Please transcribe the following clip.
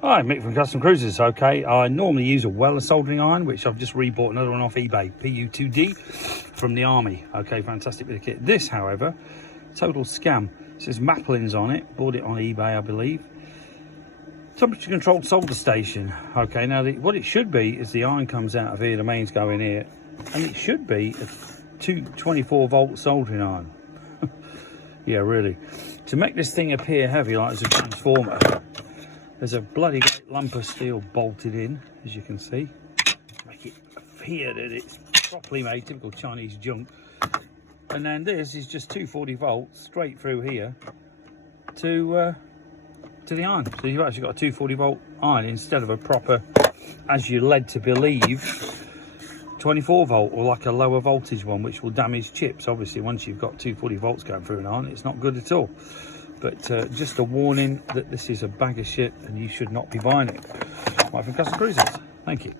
Hi, Mick from Custom Cruisers. Okay, I normally use a Wella soldering iron, which I've just rebought another one off eBay, PU2D from the army. Okay, fantastic bit of kit. This, however, total scam. It says Maplin's on it. Bought it on eBay, I believe. Temperature controlled solder station. Okay, now what it should be is the iron comes out of here, the mains go in here, and it should be a 24-volt soldering iron. Yeah, really. To make this thing appear heavy like it's a transformer, there's a bloody great lump of steel bolted in, as you can see. Make it appear that it's properly made, typical Chinese junk. And then this is just 240 volts straight through here to the iron. So you've actually got a 240 volt iron instead of a proper, as you're led to believe, 24 volt or like a lower voltage one, which will damage chips. Obviously, once you've got 240 volts going through an iron, it's not good at all. But just a warning that this is a bag of shit and you should not be buying it. Right, from Custom Cruisers. Thank you.